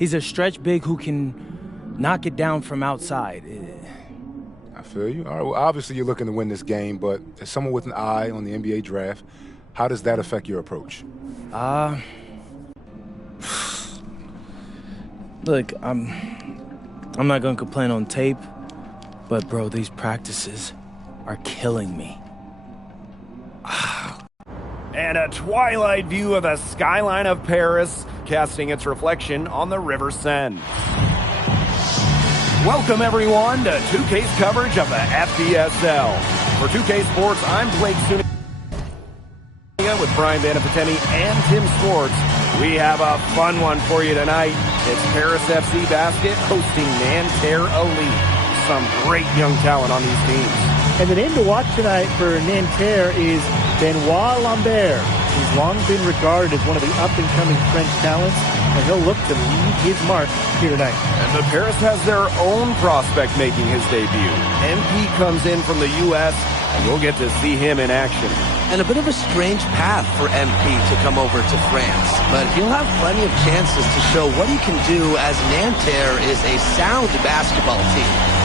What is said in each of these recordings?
He's a stretch big who can knock it down from outside. I feel you. All right, well, obviously you're looking to win this game, but as someone with an eye on the NBA draft, how does that affect your approach? Look, I'm not going to complain on tape, but, bro, these practices are killing me. And a twilight view of the skyline of Paris, casting its reflection on the River Seine. Welcome, everyone, to 2K's coverage of the FPSL. For 2K Sports, I'm Blake Zuniga with Brian Vanapateni and Tim Swartz. We have a fun one for you tonight. It's Paris FC Basket hosting Nanterre Elite. Some great young talent on these teams. And the name to watch tonight for Nanterre is Benoit Lambert. He's long been regarded as one of the up-and-coming French talents, and he'll look to leave his mark here tonight. And the Paris has their own prospect making his debut. MP comes in from the U.S., and we'll get to see him in action. And a bit of a strange path for MP to come over to France, but he'll have plenty of chances to show what he can do, as Nanterre is a sound basketball team.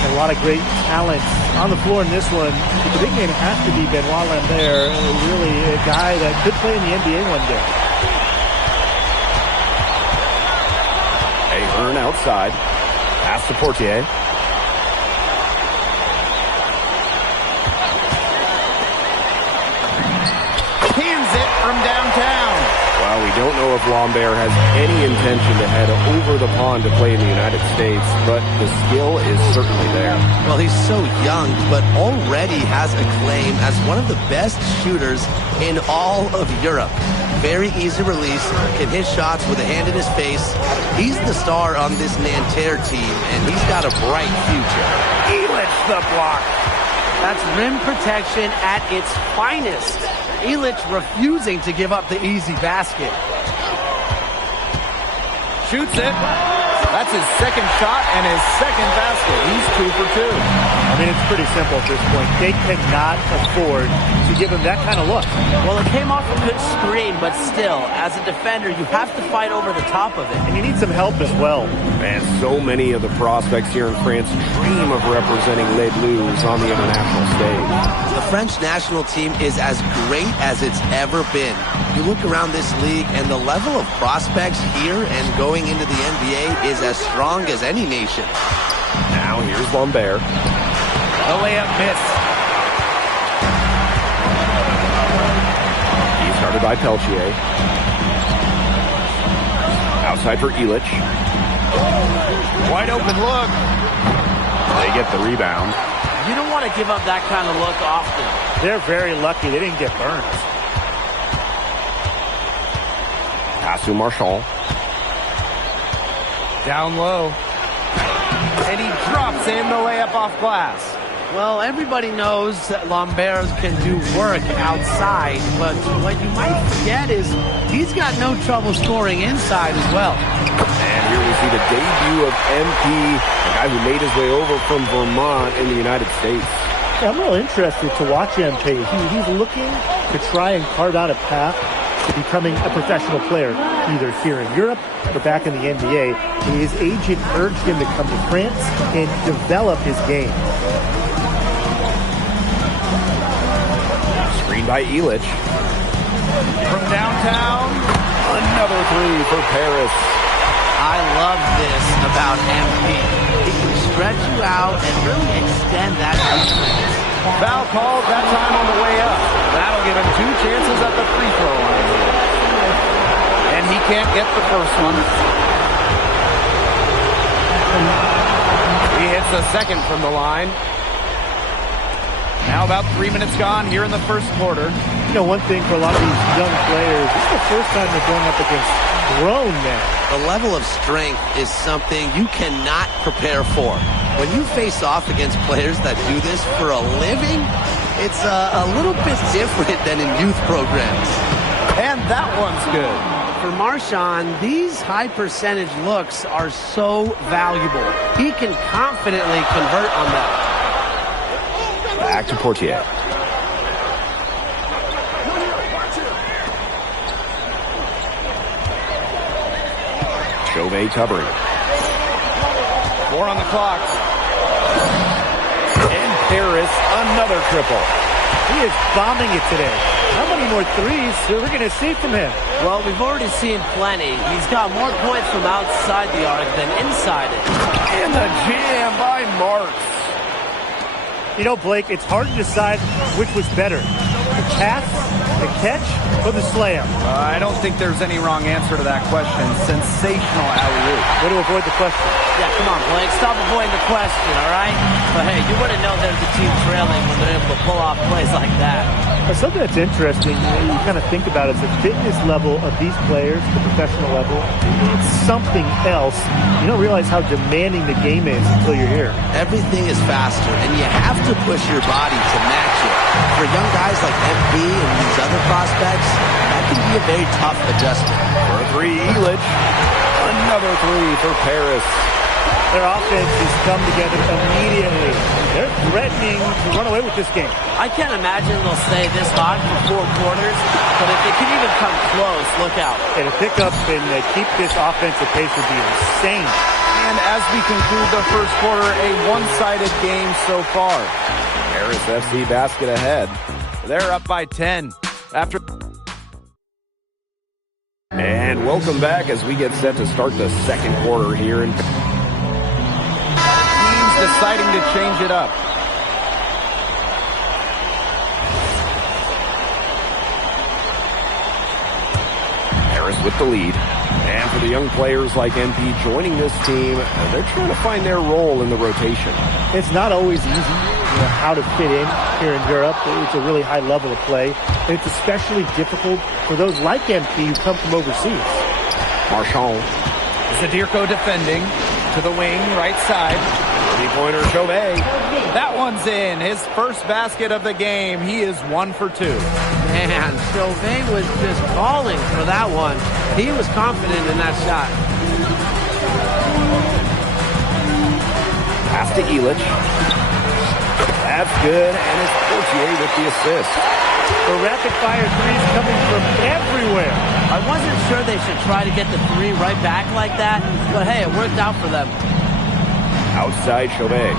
A lot of great talent on the floor in this one. But the big name has to be Benoit Lambert, really a guy that could play in the NBA one day. Ahern outside. Pass to Portier. Hands it from downtown. Well, we don't know if Lambert has any intention to head over the pond to play in the United States, but the skill is certainly there. Well, he's so young, but already has a claim as one of the best shooters in all of Europe. Very easy release, can hit shots with a hand in his face. He's the star on this Nanterre team, and he's got a bright future. Elitch the block. That's rim protection at its finest. Elitch refusing to give up the easy basket. Shoots it. That's his second shot and his second basket. He's 2 for 2. I mean, it's pretty simple at this point. They cannot afford to give him that kind of look. Well, it came off a good screen, but still, as a defender, you have to fight over the top of it. And you need some help as well. And so many of the prospects here in France dream of representing Les Bleus on the international stage. The French national team is as great as it's ever been. You look around this league, and the level of prospects here and going into the NBA is as strong as any nation. Now here's Lambert. The layup miss. He started by Peltier. Outside for Elitch. Wide open look. They get the rebound. You don't want to give up that kind of look often. They're very lucky they didn't get burned. Pass to Marchand. Down low. And he drops in the layup off glass. Well, everybody knows that Lambert can do work outside, but what you might forget is he's got no trouble scoring inside as well. And here we see the debut of MP, a guy who made his way over from Vermont in the United States. Yeah, I'm real interested to watch MP. He's looking to try and carve out a path to becoming a professional player, either here in Europe or back in the NBA. His agent urged him to come to France and develop his game. Screen by Elitch. From downtown, another three for Paris. I love this about MP. He can stretch you out and really extend that defense. Foul called that time on the way up. That'll give him 2 chances at the free throw line. And he can't get the first one. That's a second from the line. Now about 3 minutes gone here in the first quarter. You know, one thing for a lot of these young players, this is the first time they're going up against grown men. The level of strength is something you cannot prepare for. When you face off against players that do this for a living, it's a little bit different than in youth programs. And that one's good. For Marchand, these high percentage looks are so valuable. He can confidently convert on them. Back to Portier. Chauvet covering. 4 on the clock. And Paris, another triple. He is bombing it today. How many more threes are we going to see from him? Well, we've already seen plenty. He's got more points from outside the arc than inside it. And the jam by Marks. You know, Blake, it's hard to decide which was better. The pass, the catch, or the slam? I don't think there's any wrong answer to that question. Sensational alley-oop. Way to avoid the question. Yeah, come on, Blake. Stop avoiding the question, all right? But hey, you wouldn't know there's a team trailing when they're able to pull off plays like that. Something that's interesting, you kind of think about is the fitness level of these players, the professional level. It's something else. You don't realize how demanding the game is until you're here. Everything is faster, and you have to push your body to match it. For young guys like MP and these other prospects, that can be a very tough adjustment. For a three, Elitch. Another three for Paris. Their offense has come together immediately. They're threatening to run away with this game. I can't imagine they'll stay this hot for 4 quarters, but if they can even come close, look out. And to pick up and keep this offensive pace would be insane. And as we conclude the first quarter, a one-sided game so far. Paris FC basket ahead. They're up by 10 after. And welcome back as we get set to start the second quarter here in teams deciding to change it up. Paris with the lead. And for the young players like MP joining this team, they're trying to find their role in the rotation. It's not always easy, how to fit in here in Europe. It's a really high level of play. And it's especially difficult for those like MP who come from overseas. Marchand. Zadirko defending to the wing, right side. Three-pointer Chauvet. That one's in. His first basket of the game. He is 1 for 2. Man, Chauvet was just calling for that one. He was confident in that shot. Pass to Elitch. That's good, and it's Portier with the assist. The rapid-fire threes coming from everywhere. I wasn't sure they should try to get the 3 right back like that, but hey, it worked out for them. Outside Chauvet.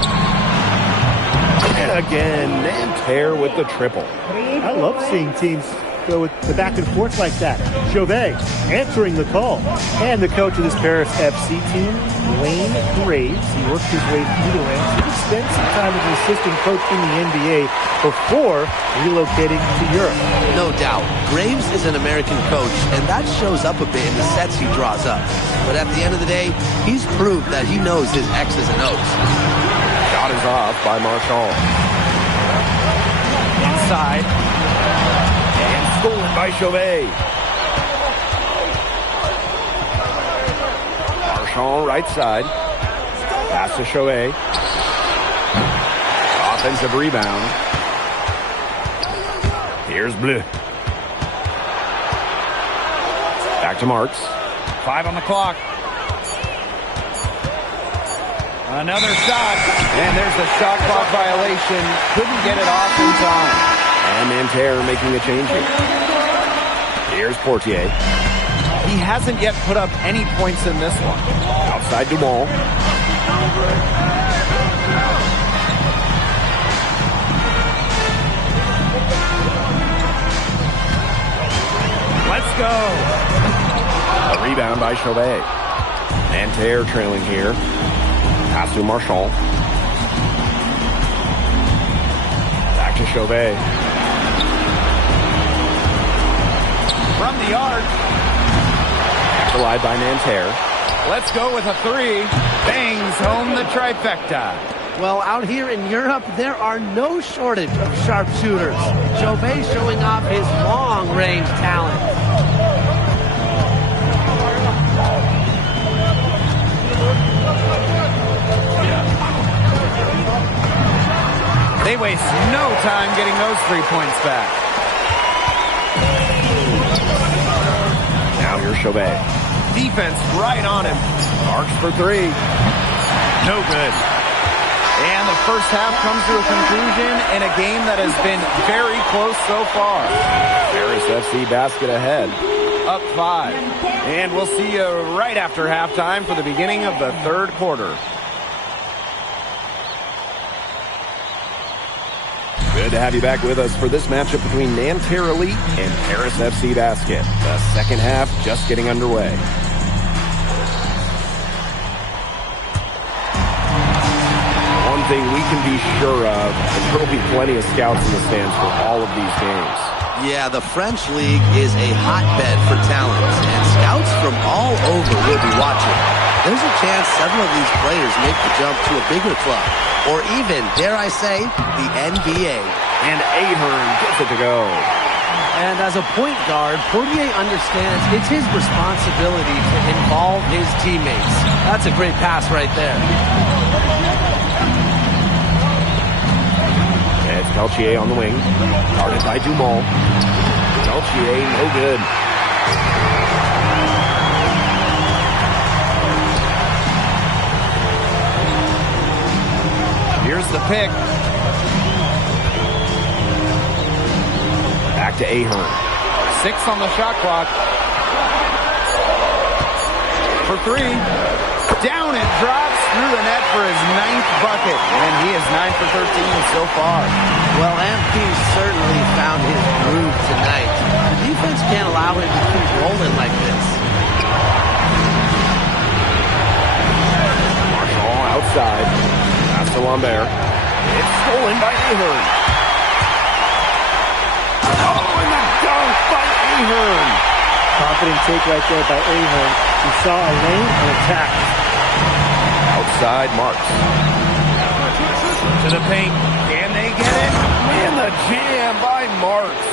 And again, Nanterre with the triple. I love seeing teams go with the back and forth like that. Chauvet answering the call. And the coach of this Paris FC team, Wayne Graves. He worked his way through the ranks. He spent some time as an assistant coach in the NBA before relocating to Europe. No doubt. Graves is an American coach, and that shows up a bit in the sets he draws up. But at the end of the day, he's proved that he knows his X's and O's. Shot is off by Marchand. Inside. And stolen by Chauvet. Marchand right side. Pass to Chauvet. Offensive rebound. Here's Bleu. Back to Marks. 5 on the clock. Another shot. And there's a shot clock violation. Couldn't get it off in time. And Nanterre making a change here. Here's Portier. He hasn't yet put up any points in this one. Outside Dumont. Let's go. A rebound by Chauvet. Nanterre trailing here. Pass to Marchand. Back to Chauvet. From the arc. Allied by Nanterre. Let's go with a 3. Bangs home the trifecta. Well, out here in Europe, there are no shortage of sharpshooters. Chauvet showing off his long-range talent. They waste no time getting those 3 points back. Now here's Chauvet. Defense right on him. Marks for 3. No good. And the first half comes to a conclusion in a game that has been very close so far. Paris FC basket ahead. Up 5. And we'll see you right after halftime for the beginning of the third quarter. Good to have you back with us for this matchup between Nanterre Elite and Paris FC Basket. The second half just getting underway. One thing we can be sure of is there will be plenty of scouts in the stands for all of these games. Yeah, the French League is a hotbed for talent, and scouts from all over will be watching. There's a chance several of these players make the jump to a bigger club, or even, dare I say, the NBA. And Ahern gets it to go. And as a point guard, Portier understands it's his responsibility to involve his teammates. That's a great pass right there. It's Peltier on the wing. Guarded by Dumont. Peltier, no good. Here's the pick. Back to Ahern. 6 on the shot clock. For 3. Down it drops through the net for his 9th bucket. And he is 9 for 13 so far. Well, MP certainly found his groove tonight. The defense can't allow him to keep rolling like this. Marshall outside. Pass to Lambert. It's stolen by Ahern. Oh, and the dunk by Ahern. Confident take right there by Ahern. He saw a lane and attacked. Outside Marks. To the paint. Can they get it? And the jam by Marks.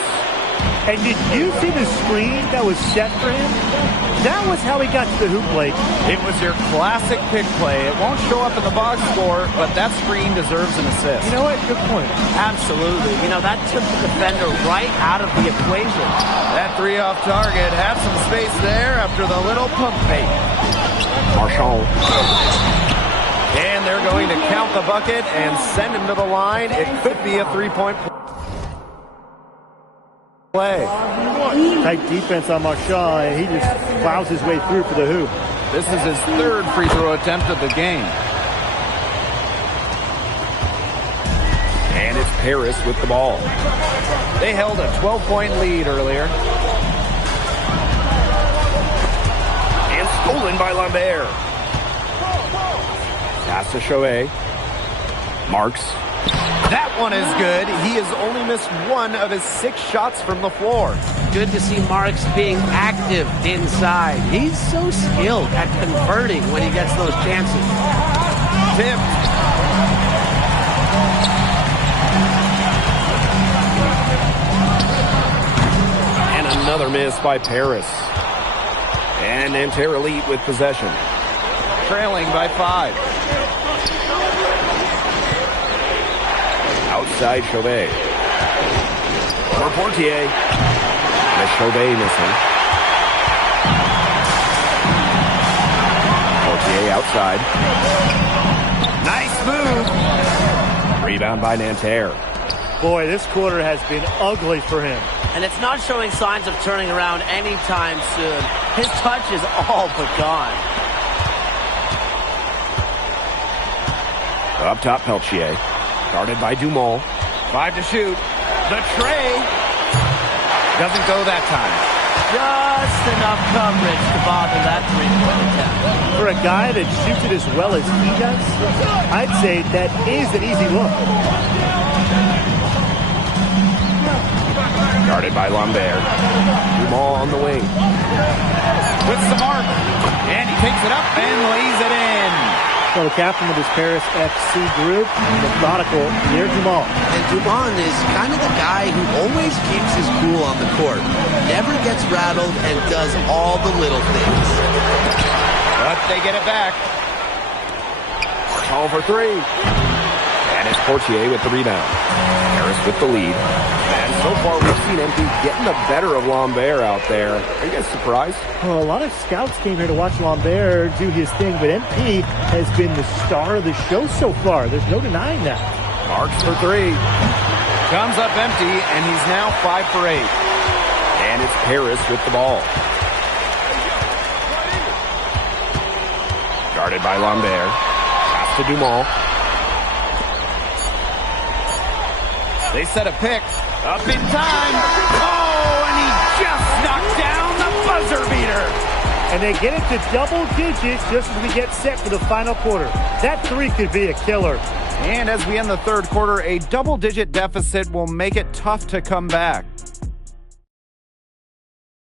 And did you see the screen that was set for him? That was how he got to the hoop, Blake. It was your classic pick play. It won't show up in the box score, but that screen deserves an assist. You know what? Good point. Absolutely. You know, that took the defender right out of the equation. That 3 off target had some space there after the little pump fake. Marchand. And they're going to count the bucket and send him to the line. It could be a 3-point play. Tight defense on Marchand, and he just plows his way through for the hoop. This is his 3rd free throw attempt of the game. And it's Paris with the ball. They held a 12-point lead earlier. And stolen by Lambert. Pass to Chauvet. Marks. That one is good. He has only missed 1 of his 6 shots from the floor. Good to see Marks being active inside. He's so skilled at converting when he gets those chances. Tipped. And another miss by Paris. And Nanterre Elite with possession. Trailing by 5. Outside Chauvet. For Portier. And Chauvet missing. Portier outside. Nice move. Rebound by Nanterre. Boy, this quarter has been ugly for him. And it's not showing signs of turning around anytime soon. His touch is all but gone. Up top, Peltier. Guarded by Dumont. 5 to shoot. The tray. Doesn't go that time. Just enough coverage to bother that 3-point attempt. For a guy that shoots it as well as he does, I'd say that is an easy look. Guarded by Lambert. Dumont on the wing. Puts the mark. And he takes it up and lays it in. Well, the captain of this Paris FC group, methodical Pierre Dumont. And Dumont is kind of the guy who always keeps his cool on the court. Never gets rattled and does all the little things. But they get it back. Call for three. And it's Portier with the rebound. Harris with the lead. And so far we've seen MP getting the better of Lambert out there. Are you guys surprised? Well, a lot of scouts came here to watch Lambert do his thing, but MP has been the star of the show so far. There's no denying that. Marks for three. Comes up empty, and he's now 5 for 8. And it's Harris with the ball. Guarded by Lambert. Pass to Dumont. They set a pick. Up in time. Oh, and he just knocked down the buzzer beater. And they get it to double digits just as we get set for the final quarter. That three could be a killer. And as we end the third quarter, a double-digit deficit will make it tough to come back.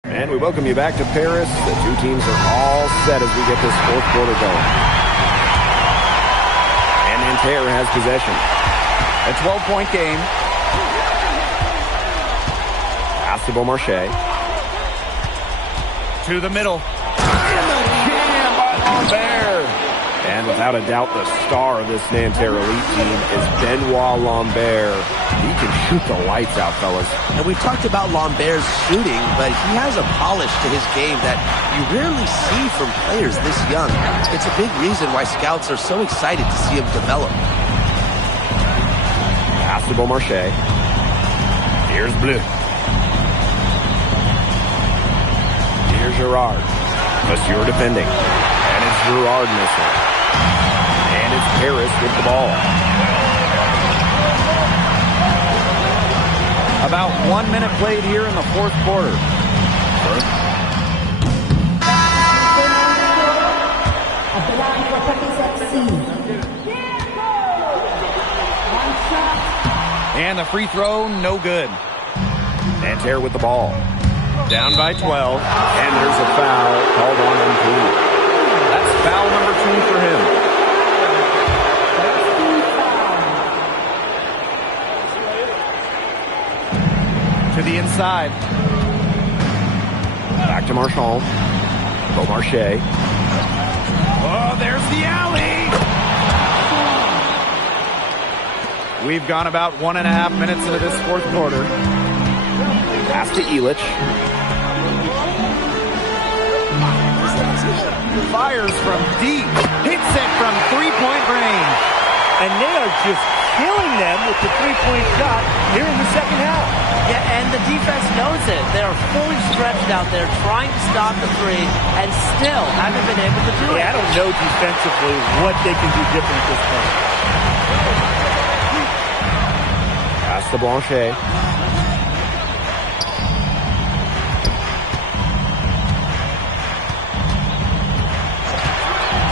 And we welcome you back to Paris. The two teams are all set as we get this fourth quarter going. And Nanterre has possession. A 12-point game. Pass to Beaumarchais. To the middle. And the jam by Lambert. And without a doubt, the star of this Nanterre elite team is Benoit Lambert. He can shoot the lights out, fellas. And we've talked about Lambert's shooting, but he has a polish to his game that you rarely see from players this young. It's a big reason why scouts are so excited to see him develop. Pass to Beaumarchais. Here's Bleu. Here's Girard. Monsieur defending. And it's Girard missing. And it's Harris with the ball. About 1 minute played here in the fourth quarter. And the free throw, no good. Nanterre with the ball. Down by 12. And there's a foul called on MP. That's foul number 2 for him. To the inside. Back to Marchand. Beaumarchais. Oh, there's the alley! We've gone about 1.5 minutes into this fourth quarter. Pass to Illich. Fires from deep. Hits it from three-point range. And they are just killing them with the three-point shot here in the second half. Yeah, and the defense knows it. They're fully stretched out there trying to stop the three and still haven't been able to do it. I don't know defensively what they can do different at this point. Pass to Blanchet.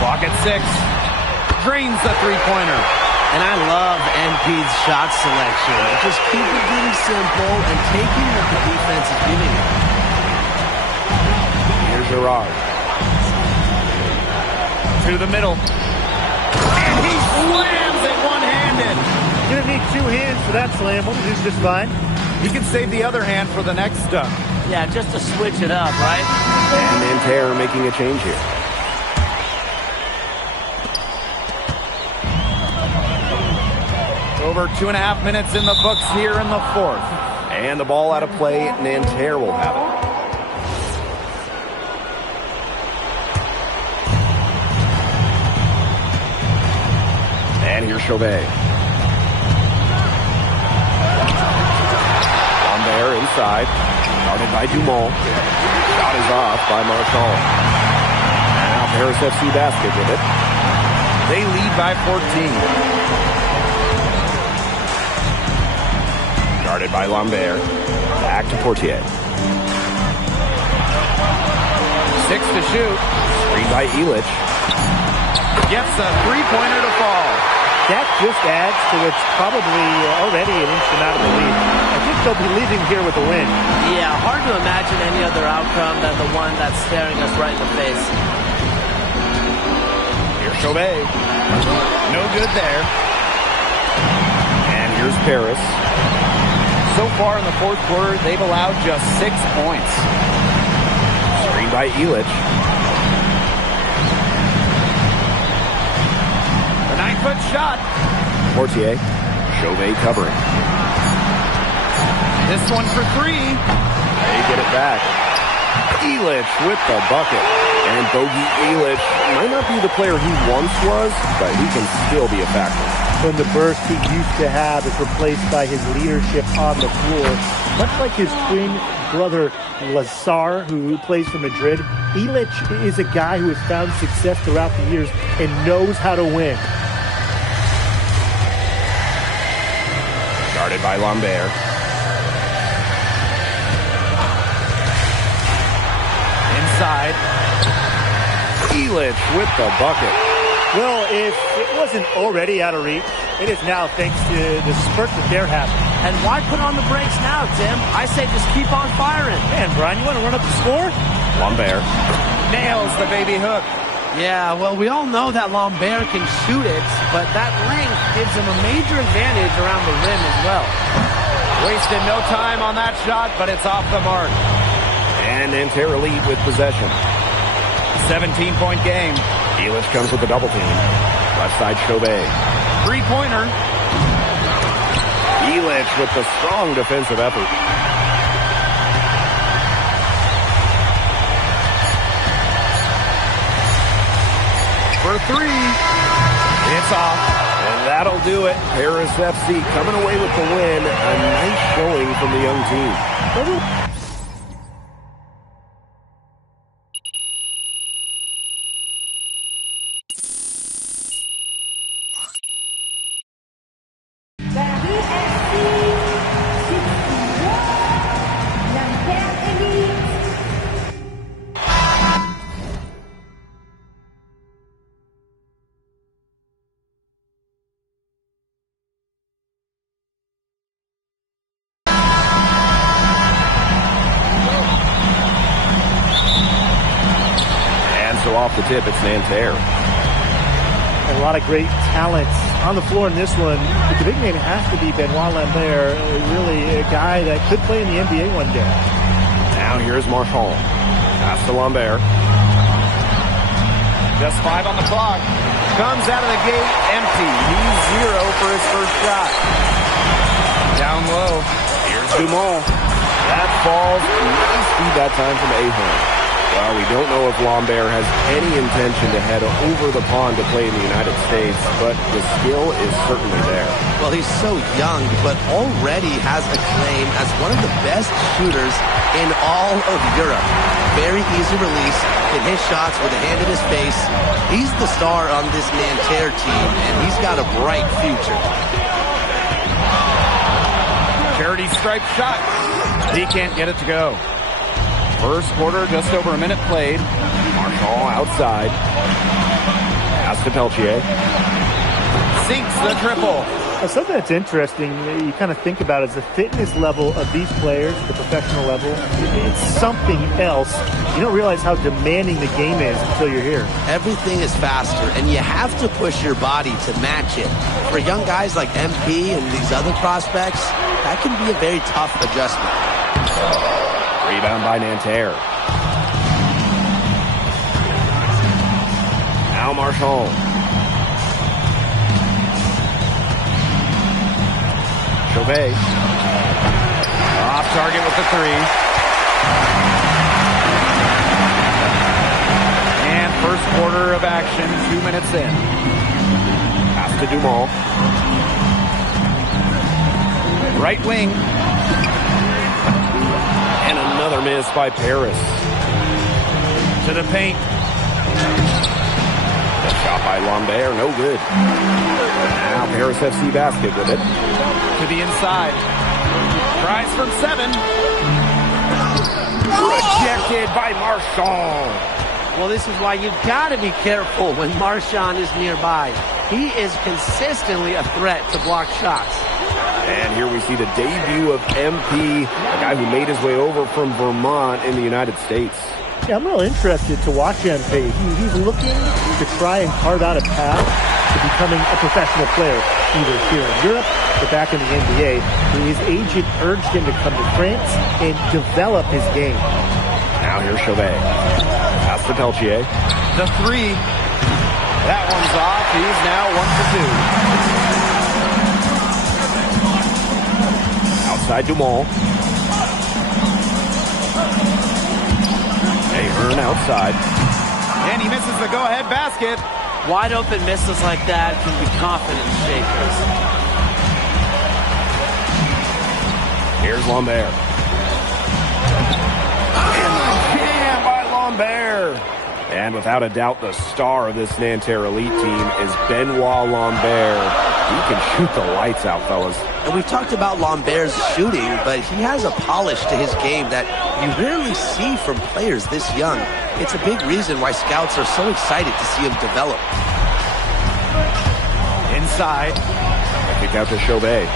Clock at 6. Drains the three-pointer. And I love MP's shot selection. Just keep it getting simple and taking what the defense is giving him. Here's Girard. To the middle. And he slams it one-handed. Gonna need two hands for that slam. One is just fine. He can save the other hand for the next dunk. Yeah, just to switch it up, right? And Nanterre making a change here. Over 2.5 minutes in the books here in the fourth. And the ball out of play, Nanterre will have it. And here's Chauvet. Lambert inside. Guarded by Dumont. Shot is off by Marchand. Now Paris FC basket with it. They lead by 14. Guarded by Lambert. Back to Portier. 6 to shoot. Screened by Illich. Gets a three-pointer to fall. That just adds to what's probably already an instant out of the lead. I think they'll be leaving here with a win. Yeah, hard to imagine any other outcome than the one that's staring us right in the face. Here's Chauvet. No good there. And here's Paris. So far in the fourth quarter, they've allowed just 6 points. Screen by Illich. The 9-foot shot. Portier. Chauvet covering. This one for three. They get it back. Illich with the bucket. And Bogey Illich might not be the player he once was, but he can still be a factor. When the burst he used to have is replaced by his leadership on the floor. Much like his twin brother Lazar, who plays for Madrid, Illich is a guy who has found success throughout the years and knows how to win. Guarded by Lambert. Inside. Illich with the bucket. Well, if it wasn't already out of reach, it is now thanks to the spurt that they're having. And why put on the brakes now, Tim? I say just keep on firing. Man, Brian, you want to run up the score? Lambert nails the baby hook. Yeah, well, we all know that Lambert can shoot it, but that length gives him a major advantage around the rim as well. Wasted no time on that shot, but it's off the mark. And Nanterre lead with possession. 17-point game. Illich comes with the double team. Left side Chauvet. Three-pointer. Illich with the strong defensive effort. For three. It's off. And that'll do it. Paris FC coming away with the win. A nice showing from the young team. So off the tip, it's Nanterre. A lot of great talent on the floor in this one. But the big name has to be Benoit Lambert, really a guy that could play in the NBA one day. Now here's Marchand. Pass to Lambert. Just 5 on the clock. Comes out of the gate empty. He's 0 for his first shot. Down low. Here's Dumont. That falls. Nice feed that time from Ahern. Well, we don't know if Lambert has any intention to head over the pond to play in the United States, but the skill is certainly there. Well, he's so young, but already has a claim as one of the best shooters in all of Europe. Very easy release, can hit shots with a hand in his face. He's the star on this Nanterre team, and he's got a bright future. Charity stripe shot. He can't get it to go. First quarter, just over a minute played. Marchand outside. Pass to Peltier. Sinks the triple. Something that's interesting, you kind of think about is the fitness level of these players, the professional level. It's something else. You don't realize how demanding the game is until you're here. Everything is faster, and you have to push your body to match it. For young guys like MP and these other prospects, that can be a very tough adjustment. Rebound by Nanterre. Now Marchand. Chauvet. Off target with the three. And first quarter of action, 2 minutes in. Pass to Dumont. Right wing. And another miss by Paris. To the paint. The shot by Lambert, no good. Now Paris FC basket with it. To the inside. Tries from 7. Rejected by Marchand. Well, this is why you've got to be careful when Marchand is nearby. He is consistently a threat to block shots. And here we see the debut of MP, a guy who made his way over from Vermont in the United States. Yeah, I'm real interested to watch MP. He's looking to try and carve out a path to becoming a professional player, either here in Europe or back in the NBA. His agent urged him to come to France and develop his game. Now here's Chauvet. Pass to Peltier. The three. That one's off. He's now 1 for 2. Outside Dumont. Ahern outside. And he misses the go-ahead basket. Wide open misses like that can be confidence shakers. Here's Lambert. And the jam by Lambert. And without a doubt, the star of this Nanterre Elite team is Benoit Lambert. He can shoot the lights out, fellas. And we've talked about Lambert's shooting, but he has a polish to his game that you rarely see from players this young. It's a big reason why scouts are so excited to see him develop. Inside. Kick out to Chauvet.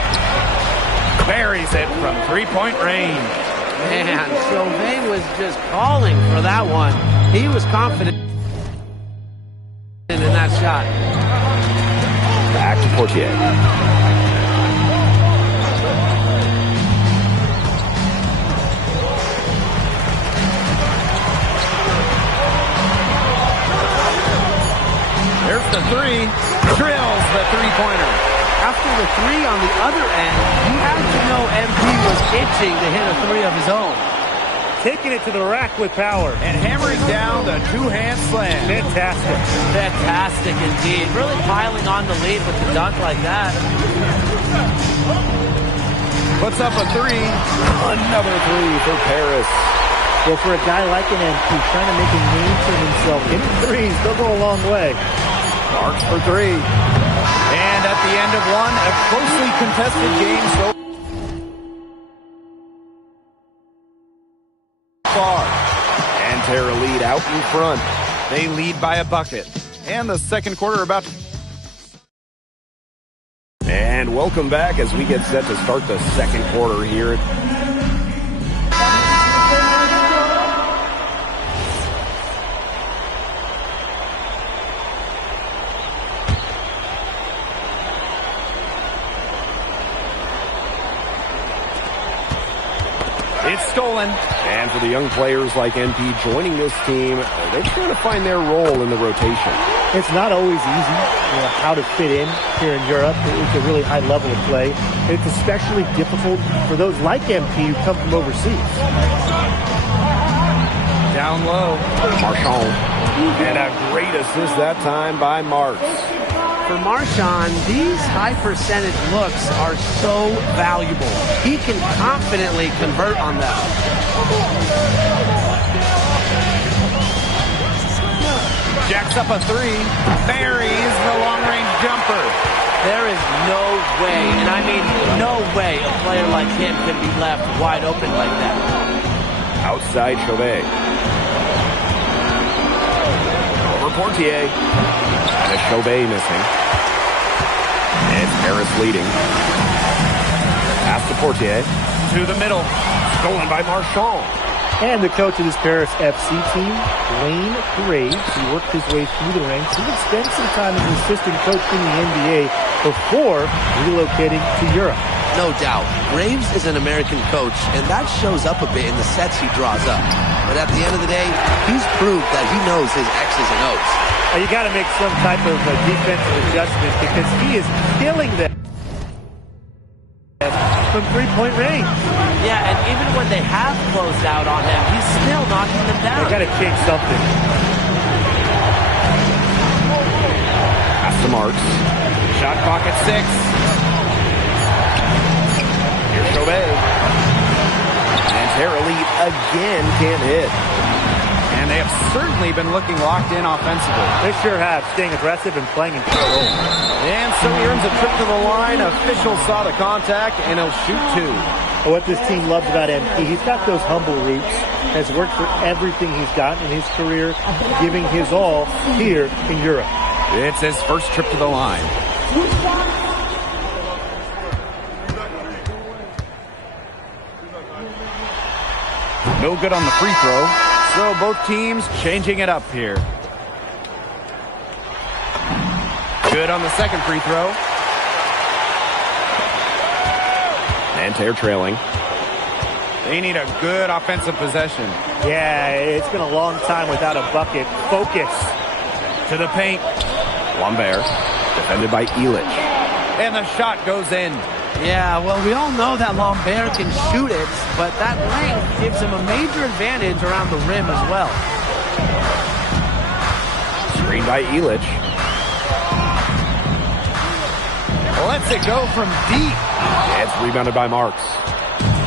Buries it from three-point range. Man, Chauvet was just calling for that one. He was confident in that shot. Back to Portier. There's the three. Drills the three-pointer. After the three on the other end, you had to know MP was itching to hit a three of his own. Taking it to the rack with power. And hammering down the two-hand slam. Fantastic. Fantastic indeed. Really piling on the lead with the dunk like that. Puts up a three. Another three for Paris. Well, for a guy like an MP trying to make a name for himself, hitting threes, they'll go a long way. Marks for three. And at the end of one, a closely contested game so far. Nanterre Elite out in front. They lead by a bucket. And the second quarter about to... And welcome back as we get set to start the second quarter here. It's stolen. And for the young players like NP joining this team, they're trying to find their role in the rotation. It's not always easy, how to fit in here in Europe. It's a really high level of play. It's especially difficult for those like MP who come from overseas. Down low. Marchand. And a great assist that time by Marks. For Marchand, these high percentage looks are so valuable. He can confidently convert on them. Jacks up a three. Buries the long-range jumper. There is no way, and I mean no way, a player like him can be left wide open like that. Outside Chauvet. Over Portier. And a Chauvet missing. It's Paris leading. Pass to Portier. To the middle. Stolen by Marchand. And the coach of this Paris FC team, Wayne Graves, he worked his way through the ranks. He would spend some time as an assistant coach in the NBA before relocating to Europe. No doubt, Graves is an American coach, and that shows up a bit in the sets he draws up. But at the end of the day, he's proved that he knows his X's and O's. You got to make some type of defensive adjustment because he is killing them from three-point range. Yeah, and even when they have closed out on him, he's still knocking them down. They got to change something. Pass to Marks. Shot clock at 6. Here's Chauvet. Nanterre Elite again can't hit. And they have certainly been looking locked in offensively. They sure have, staying aggressive and playing in control. And so he earns a trip to the line. Officials saw the contact, and he'll shoot two. What this team loves about MP, he's got those humble roots, has worked for everything he's got in his career, giving his all here in Europe. It's his first trip to the line. No good on the free throw. So both teams changing it up here. Good on the second free throw. Nanterre trailing. They need a good offensive possession. Yeah, it's been a long time without a bucket. Focus. To the paint. Lambert, defended by Illich. And the shot goes in. Yeah, well, we all know that Lambert can shoot it, but that length gives him a major advantage around the rim as well. Screened by Illich. Lets it go from deep. It's rebounded by Marks.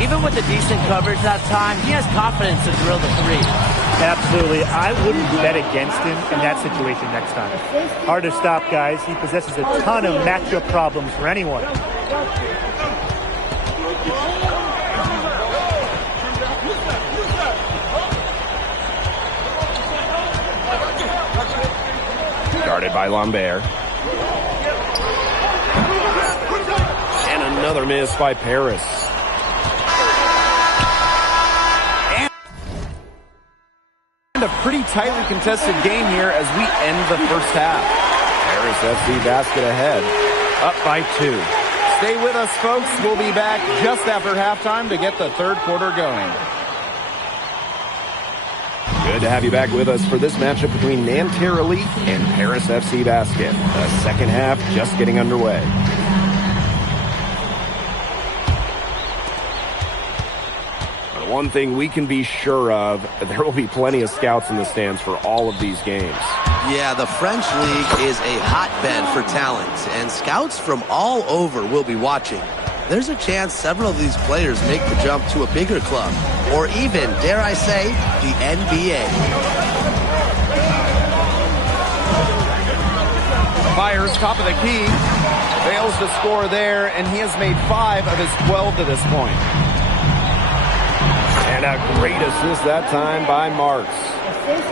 Even with the decent coverage that time, he has confidence to drill the three. Absolutely. I wouldn't bet against him in that situation next time. Hard to stop, guys. He possesses a ton of matchup problems for anyone. Guarded by Lambert. And another miss by Paris. And a pretty tightly contested game here as we end the first half. Paris FC basket ahead. Up by 2. Stay with us, folks. We'll be back just after halftime to get the third quarter going. Good to have you back with us for this matchup between Nanterre Elite and Paris FC Basket. The second half just getting underway. But one thing we can be sure of, there will be plenty of scouts in the stands for all of these games. Yeah, the French league is a hotbed for talent, and scouts from all over will be watching. There's a chance several of these players make the jump to a bigger club, or even, dare I say, the NBA. Fires top of the key. Fails to score there, and he has made 5 of his 12 to this point. And a great assist that time by Marks.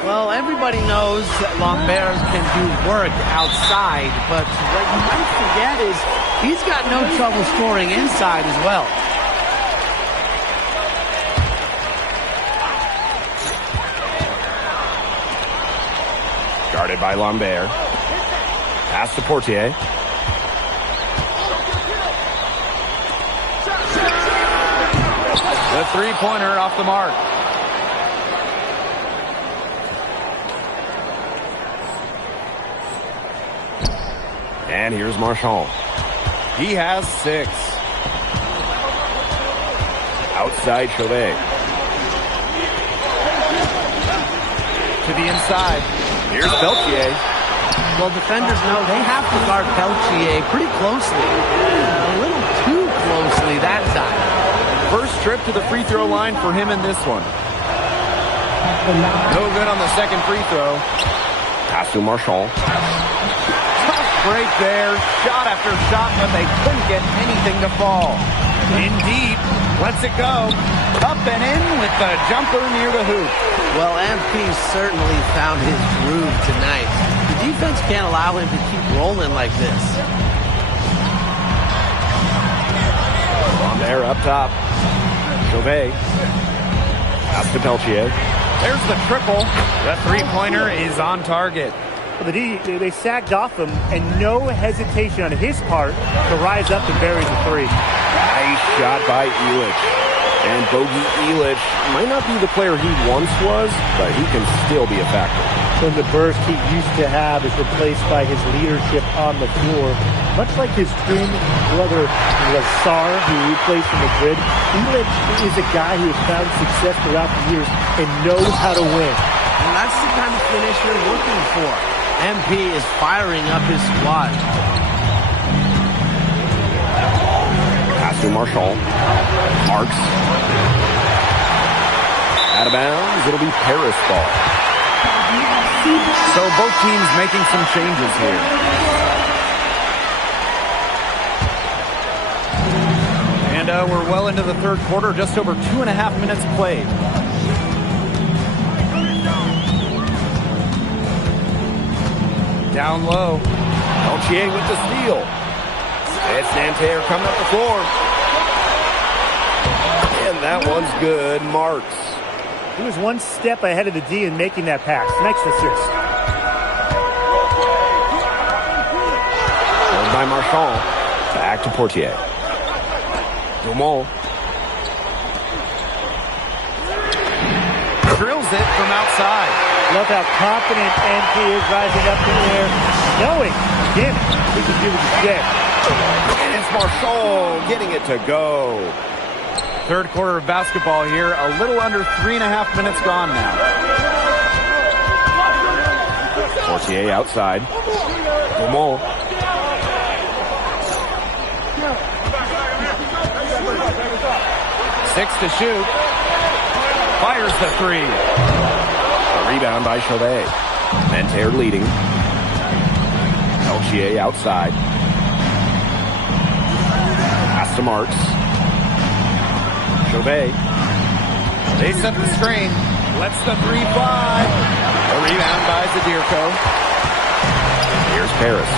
Well, everybody knows that Lambert can do work outside, but what you might forget is he's got no trouble scoring inside as well. Guarded by Lambert. Pass to Portier. The three-pointer off the mark. And here's Marchand. He has 6. Outside Chauvet. To the inside. Here's Peltier. Well, defenders know they have to guard Peltier pretty closely. A little too closely that time. First trip to the free throw line for him in this one. No good on the second free throw. Pass to Marchand. Tough break there. Shot after shot, but they couldn't get anything to fall. In deep. Lets it go. Up and in with the jumper near the hoop. Well, MP certainly found his groove tonight. The defense can't allow him to keep rolling like this. Lambert up top. Chauvet. Pass to Peltier. There's the triple. The three-pointer is on target. Well, they sagged off him, and no hesitation on his part to rise up and bury the three. Nice shot by Illich. And Bogey Illich might not be the player he once was, but he can still be a factor. When the burst he used to have is replaced by his leadership on the floor. Much like his twin brother Lazar, who replaced in Madrid, Illich is a guy who has found success throughout the years and knows how to win. And that's the kind of finish you're looking for. MP is firing up his squad. Pass to Marchand. Marks. Out of bounds. It'll be Paris ball. So both teams making some changes here. And we're well into the third quarter, just over 2.5 minutes played. Down low. Peltier with the steal. It's Nanterre coming up the floor. And that one's good. Marks. He was one step ahead of the D in making that pass. Next assist. by Marchand. Back to Portier. Dumont. Drills it from outside. Love how confident NP is rising up in the air, knowing, damn it, we can do this again. And it's Marchand getting it to go. Third quarter of basketball here. A little under 3.5 minutes gone now. Portier outside. Dumont. Six to shoot. Fires the three. A rebound by Chauvet. Nanterre leading. Peltier outside. Pass to Marks. Chauvet. They set the screen. Lets the three fly. A rebound by Zadirko. Here's Paris.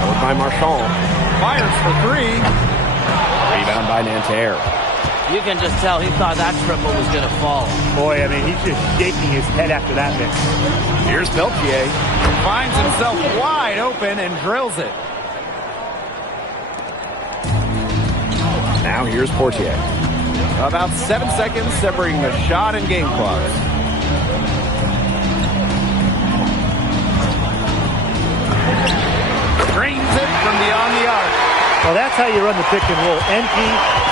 Covered by Marchand. Fires for three. Rebound by Nanterre. You can just tell he thought that triple was going to fall. Boy, I mean, he's just shaking his head after that miss. Here's Peltier. Finds himself wide open and drills it. Now here's Portier. About 7 seconds separating the shot and game clock. Drains it from beyond the arc. Well, that's how you run the pick and roll. NP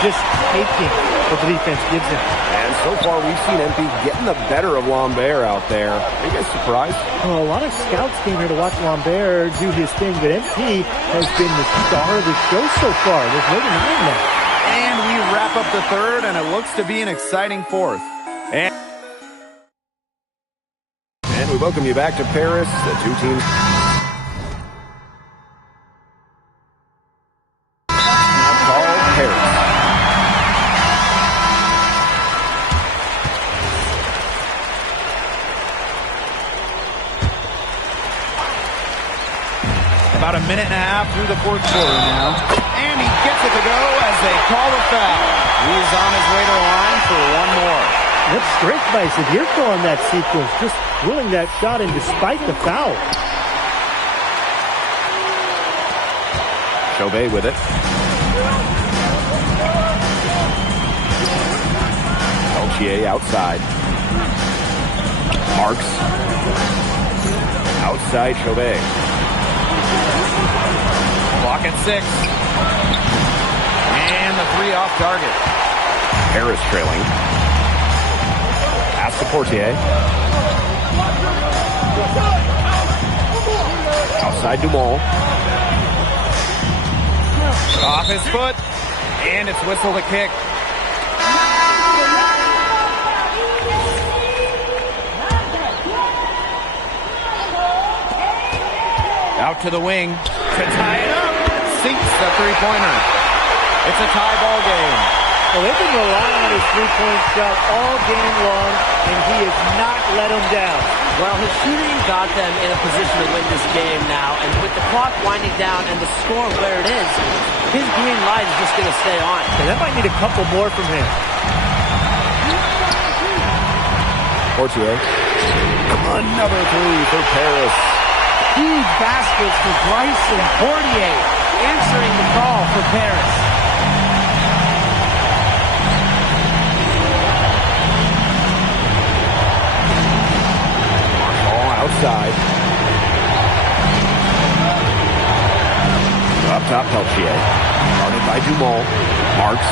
just taking what the defense gives him. And so far, we've seen MP getting the better of Lambert out there. Are you guys surprised? Well, a lot of scouts came here to watch Lambert do his thing, but NP has been the star of the show so far. There's no denying that. And we wrap up the third, and it looks to be an exciting fourth. And we welcome you back to Paris. The two teams called Paris. about a minute and a half through the fourth quarter now. And he gets it to go as they call a foul. He's on his way to the line for one more. That's strength by Zadirko on that sequence, just willing that shot in despite the foul. Chauvet with it. Peltier outside. Marks. Outside Chauvet. Clock at 6. And the three off target. Paris trailing. Pass to Portier. Outside Dumont. Off his foot. And it's whistled a kick. Out to the wing to tie it up. Sinks the three-pointer. It's a tie ball game. Well, they've been relying on his three-point shot all game long, and he has not let them down. Well, his shooting got them in a position to win this game now, and with the clock winding down and the score where it is, his green light is just going to stay on. And that might need a couple more from him. Portier. Another three for Paris. Huge baskets for Bryson Portier, answering the call for Paris. Marshall outside. Up top, Peltier. Guarded by Dumont. Marks.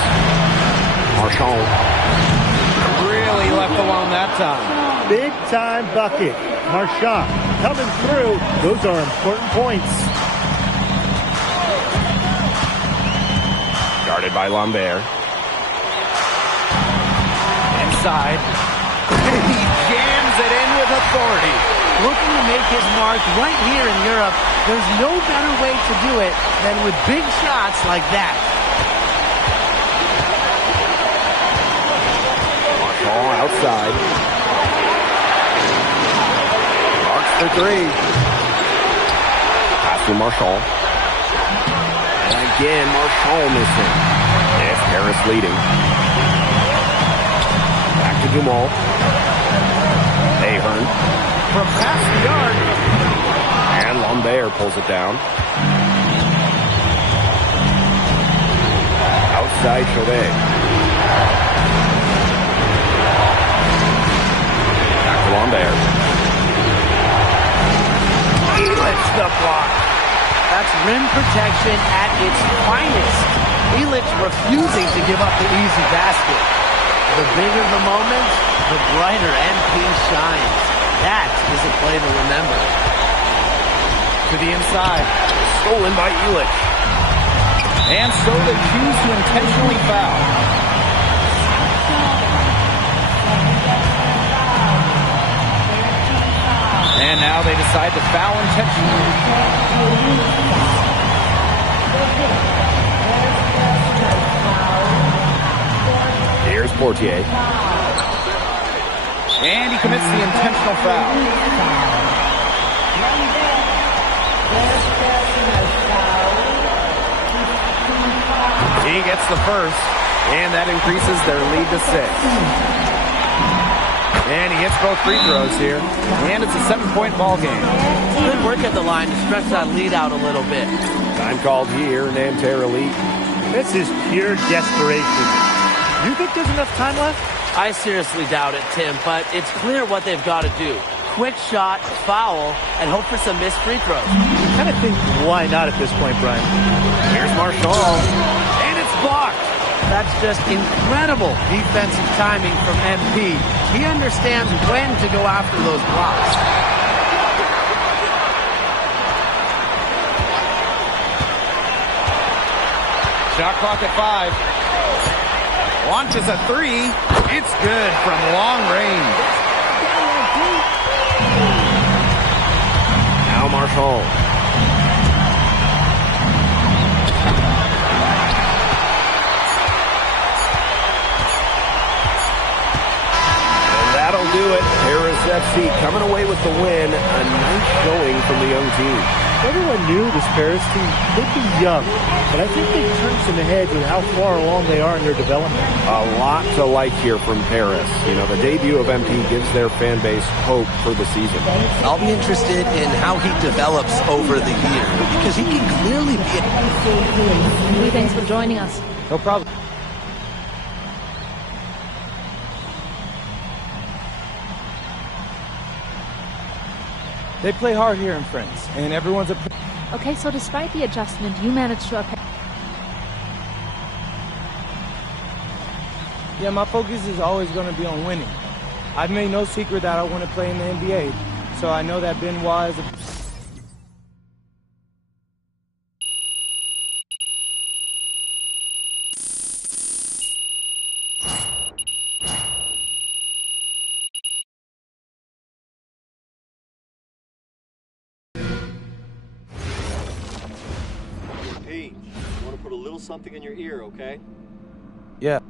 Marchand. Really left alone that time. Big time bucket. Marchand coming through. Those are important points. Guarded by Lambert. Inside. He jams it in with authority. Looking to make his mark right here in Europe. There's no better way to do it than with big shots like that. Marshall outside. Marks for three. Pass to Marshall. And again, Marshall missing. It's Paris leading. Back to Dumont. Ahern. From past the arc, Lambert pulls it down. Outside Chauvet. Back to Lambert. Elitch the block. That's rim protection at its finest. Elitch refusing to give up the easy basket. The bigger the moment, the brighter MP shines. That is a play to remember. To the inside. Stolen by Elitch. And so they choose to intentionally foul. And now they decide to foul intentionally. Here's Portier. And he commits the intentional foul. He gets the first, and that increases their lead to 6. And he hits both free throws here, and it's a 7-point ball game. Good work at the line to stretch that lead out a little bit. Time called here, Nanterre Elite. This is pure desperation. You think there's enough time left? I seriously doubt it, Tim, but it's clear what they've got to do. Quick shot, foul, and hope for some missed free throws. You kind of think, why not at this point, Brian? Here's Marshall, and it's blocked. That's just incredible defensive timing from MP. He understands when to go after those blocks. Shot clock at 5. Launches a 3. It's good from long range. Now Marshall. That'll do it. Paris FC coming away with the win. A nice showing from the young team. Everyone knew this Paris team could be young, but I think they turned some ahead with how far along they are in their development. A lot to like here from Paris. You know, the debut of MP gives their fan base hope for the season. I'll be interested in how he develops over the year because he can clearly be. Thanks for joining us. No problem. They play hard here in France, and everyone's a... Okay, so despite the adjustment, you managed to... Yeah, my focus is always going to be on winning. I've made no secret that I want to play in the NBA, so I know that Benoit is a... Pete, you want to put a little something in your ear, okay? Yeah.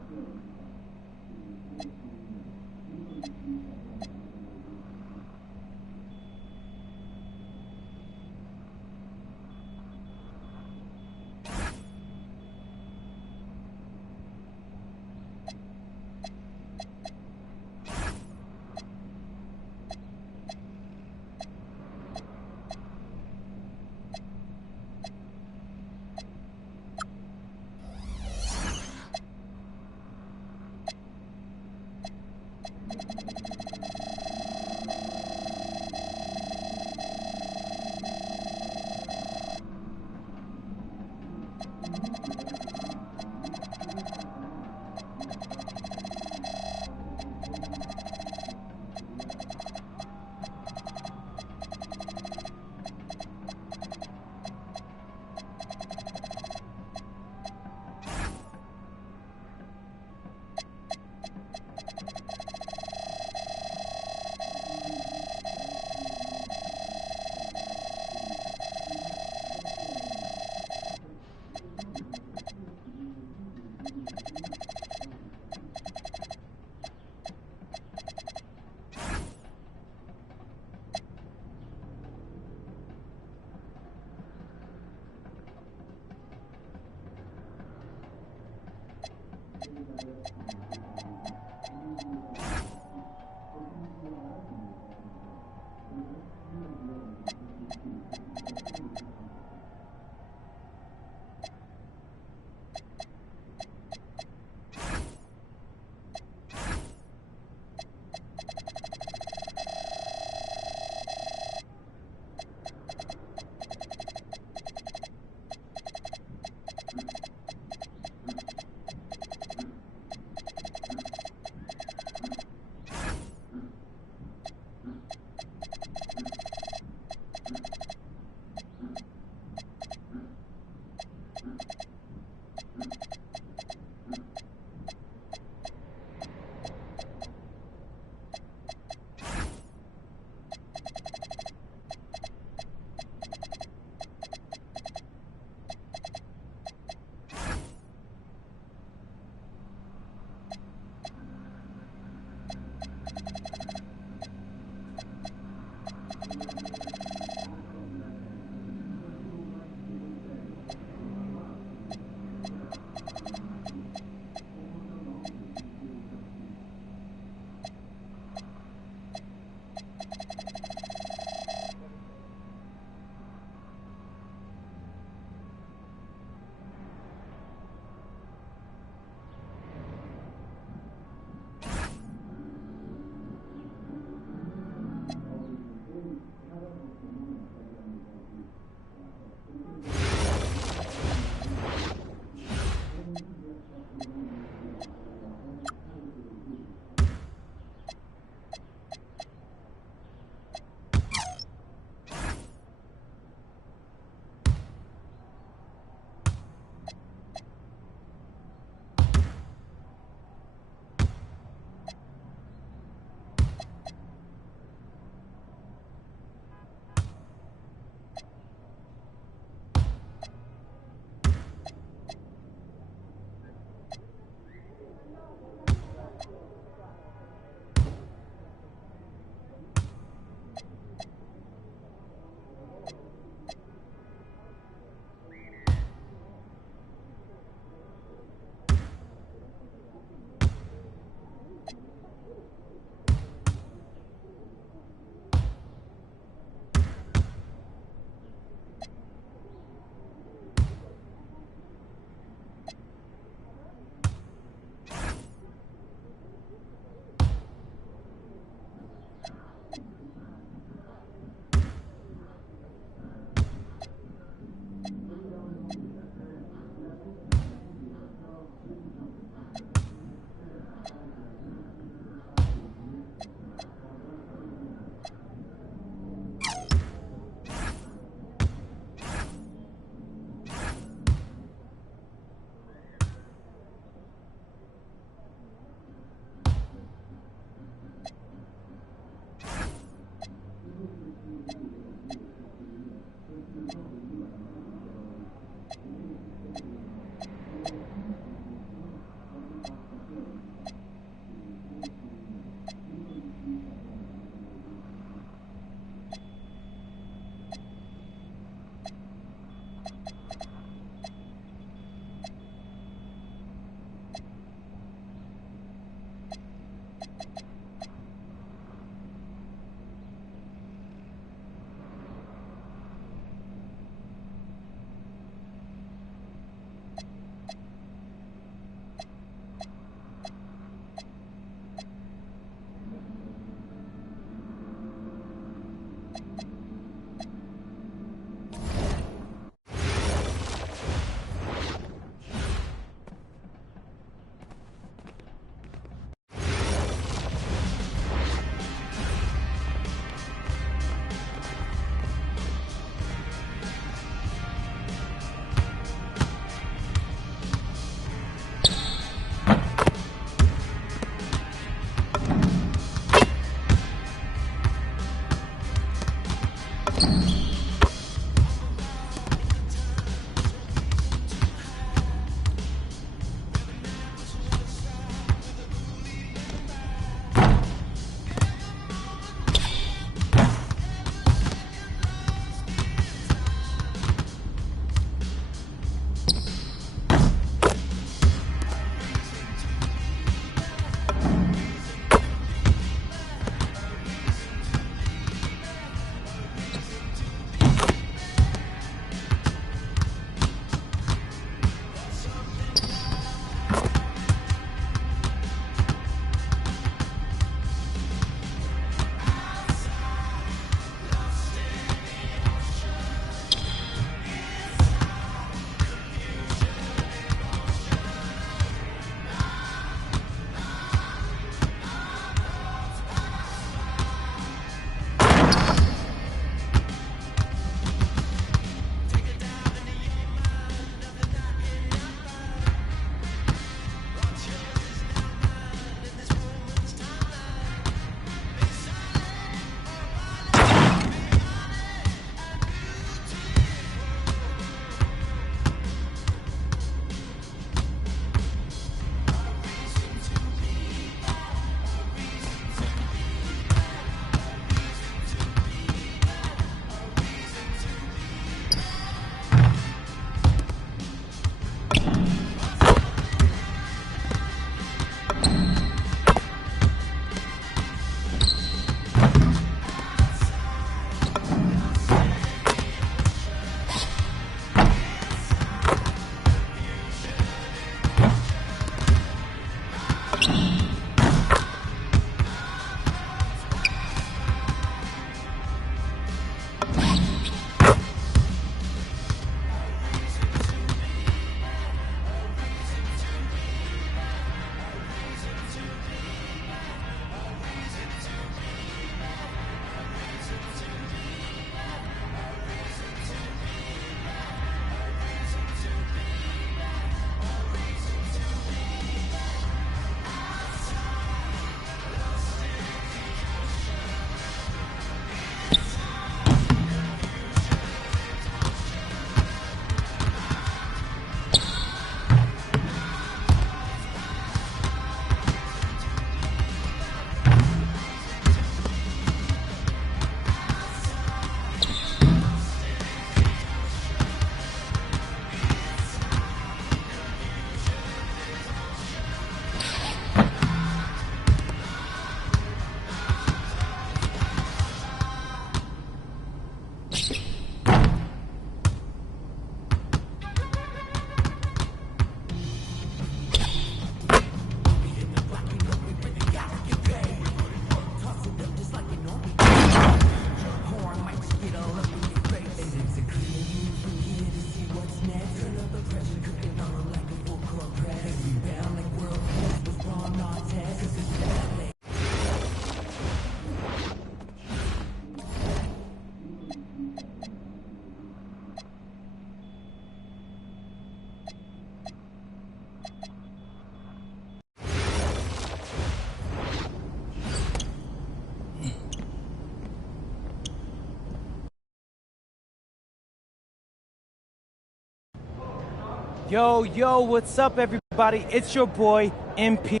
Yo, what's up, everybody? It's your boy, MP.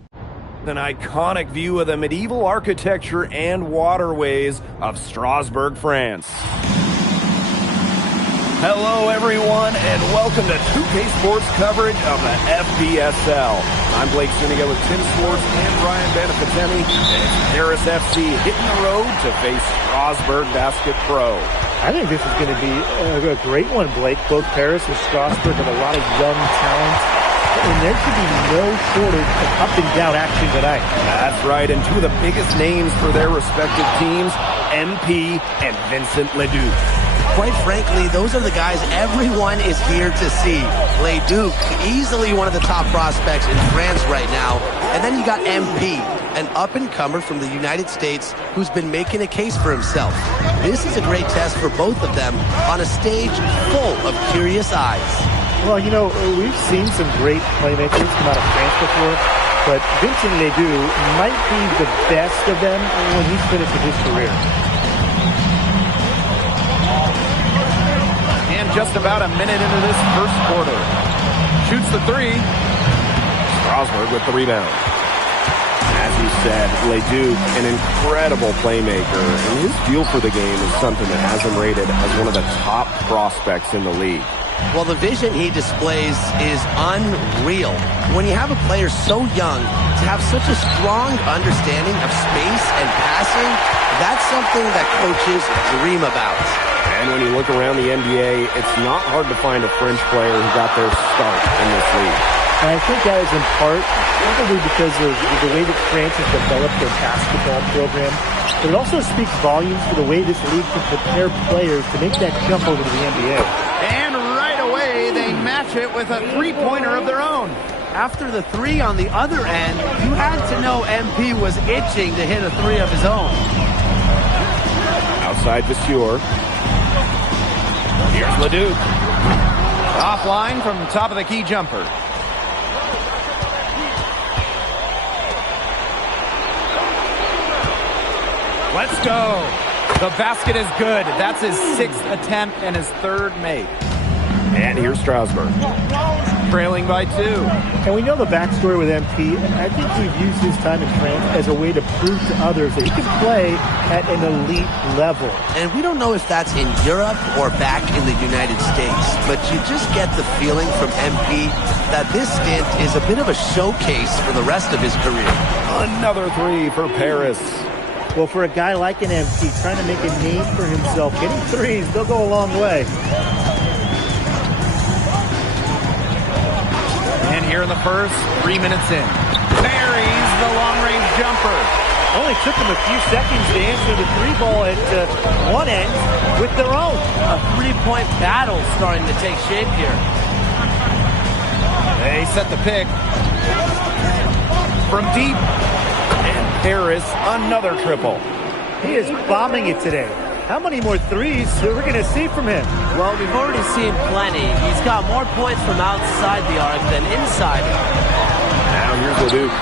An iconic view of the medieval architecture and waterways of Strasbourg, France. Hello, everyone, and welcome to 2K Sports coverage of the FBSL. I'm Blake Zuniga with Tim Swartz and Brian Benefitemi. It's Paris FC hitting the road to face Strasbourg Basket Pro. I think this is going to be a great one, Blake. Both Paris and Strasbourg have a lot of young talent, and there should be no shortage of up-and-down action tonight. That's right, and two of the biggest names for their respective teams, MP and Vincent Leduc. Quite frankly, those are the guys everyone is here to see. Leduc, easily one of the top prospects in France right now. And then you got MP, an up-and-comer from the United States who's been making a case for himself. This is a great test for both of them on a stage full of curious eyes. Well, you know, we've seen some great playmakers come out of France before, but Vincent Leduc might be the best of them when he's finished with his career. just about a minute into this first quarter. Shoots the three. Strasburg with the rebound. As you said, Leduc, an incredible playmaker, and his feel for the game is something that has him rated as one of the top prospects in the league. Well, the vision he displays is unreal. When you have a player so young to have such a strong understanding of space and passing, that's something that coaches dream about. And when you look around the NBA, it's not hard to find a French player who got their start in this league. And I think that is in part probably because of the way that France has developed their basketball program. But it also speaks volumes for the way this league can prepare players to make that jump over to the NBA. And right away, they match it with a three-pointer of their own. After the three on the other end, you had to know MP was itching to hit a three of his own. Outside Vasseur. Here's Leduc. Offline from top of the key jumper. Let's go. The basket is good. That's his 6th attempt and his 3rd make. And here's Strasburg. Trailing by 2. And we know the backstory with MP. I think we've used his time in France as a way to prove to others that he can play at an elite level. And we don't know if that's in Europe or back in the United States, but you just get the feeling from MP that this stint is a bit of a showcase for the rest of his career. Another three for Paris. Well, for a guy like an MP trying to make a name for himself, getting threes, they'll go a long way. And here in the first, 3 minutes in. Buries the long-range jumper. Only took them a few seconds to answer the three ball at one end with their own. A three-point battle starting to take shape here. They set the pick. From deep. And Paris, another triple. He is bombing it today. How many more threes are we going to see from him? Well, we've already seen plenty. He's got more points from outside the arc than inside it. Now here's Leduc.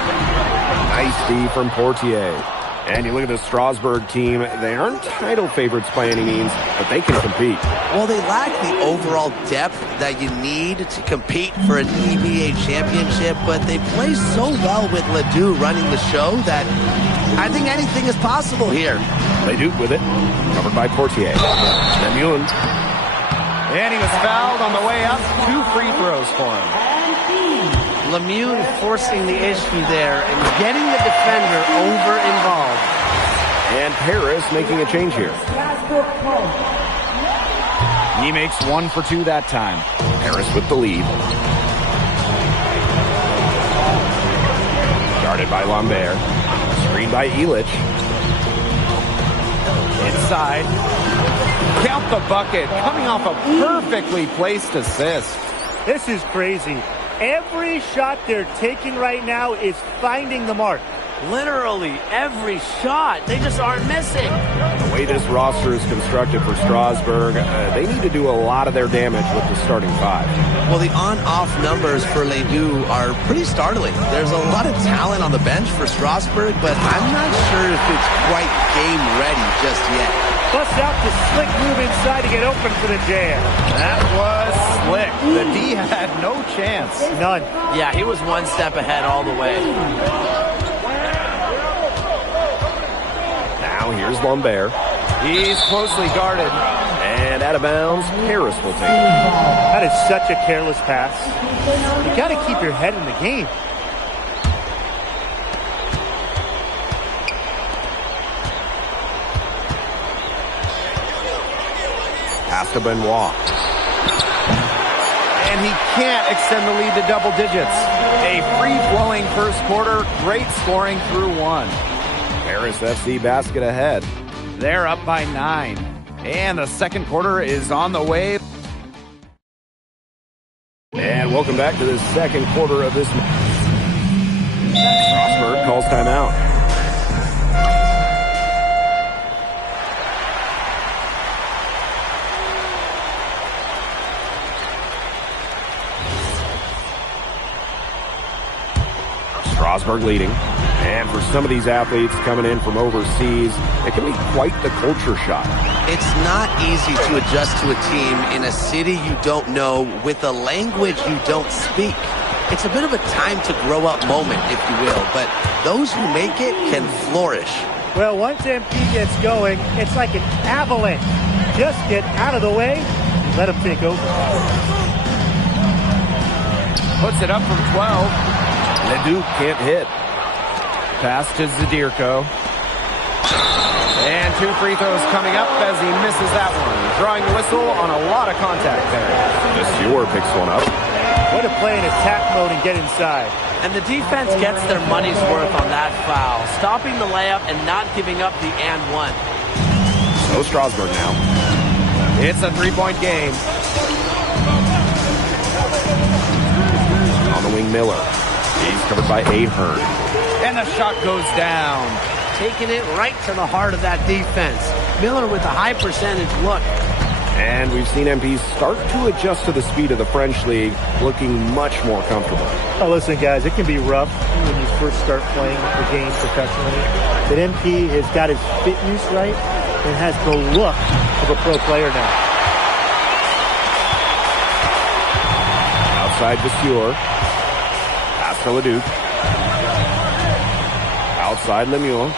Nice D from Portier. And you look at the Strasburg team, they aren't title favorites by any means, but they can compete. Well, they lack the overall depth that you need to compete for an EBA championship, but they play so well with Ledoux running the show that I think anything is possible here. Leduc with it, covered by Portier. Lemoun. And he was fouled on the way up. 2 free throws for him. Lemoun forcing the issue there and getting the defender over involved. And Paris making a change here. He makes 1 for 2 that time. Paris with the lead. Guarded by Lambert. Screened by Illich. Inside. Count the bucket. Coming off a perfectly placed assist. This is crazy. Every shot they're taking right now is finding the mark. Literally every shot. They just aren't missing. The way this roster is constructed for Strasburg, they need to do a lot of their damage with the starting 5. Well, the on-off numbers for Ledoux are pretty startling. There's a lot of talent on the bench for Strasburg, but I'm not sure if it's quite game ready just yet. Bust out the slick move inside to get open for the jam. That was slick. The D had no chance. None. Yeah, he was 1 step ahead all the way. Now here's Lambert. He's closely guarded. And out of bounds, Paris will take it. That is such a careless pass. You got to keep your head in the game. Pass to Benoit. And he can't extend the lead to double digits. A free-flowing first quarter. Great scoring through 1. Paris FC basket ahead. They're up by 9. And the second quarter is on the way. And welcome back to the second quarter of this match. Strasburg calls timeout. Strasburg leading. And for some of these athletes coming in from overseas, it can be quite the culture shock. It's not easy to adjust to a team in a city you don't know with a language you don't speak. It's a bit of a time to grow up moment, if you will, but those who make it can flourish. Well, once MP gets going, it's like an avalanche. Just get out of the way and let him take over. Puts it up from 12. Leduc can't hit. Pass to Zadirko. And 2 free throws coming up as he misses that one. Drawing the whistle on a lot of contact there. Monsieur picks one up. Way to play in attack mode and get inside. And the defense gets their money's worth on that foul, stopping the layup and not giving up the and one. So Strasburg now. It's a 3-point game. On the wing, Miller. He's covered by Ahern. And the shot goes down. Taking it right to the heart of that defense. Miller with a high percentage look. And we've seen MP start to adjust to the speed of the French League, looking much more comfortable. Oh, listen, guys, it can be rough when you first start playing the game professionally. But MP has got his fitness right and has the look of a pro player now. Outside Vasseur. Pass to Leduc. Outside Lemieux.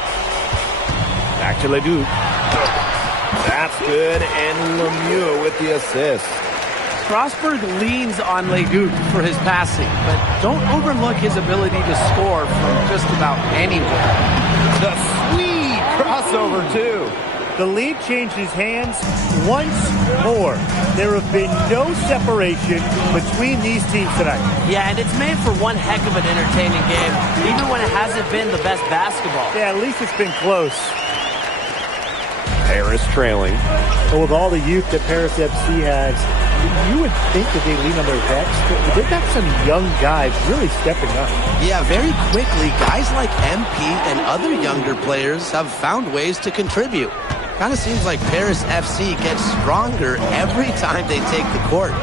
Back to Leduc. That's good, and Lemieux with the assist. Strasburg leans on Leduc for his passing, but don't overlook his ability to score from just about anywhere. The sweet crossover, too. The lead changes hands once more. There have been no separation between these teams tonight. Yeah, and it's made for one heck of an entertaining game, even when it hasn't been the best basketball. Yeah, at least it's been close. Paris trailing. But with all the youth that Paris FC has, you would think that they lean on their vets, but they've got some young guys really stepping up. Yeah, very quickly, guys like MP and other younger players have found ways to contribute. Kind of seems like Paris FC gets stronger every time they take the court.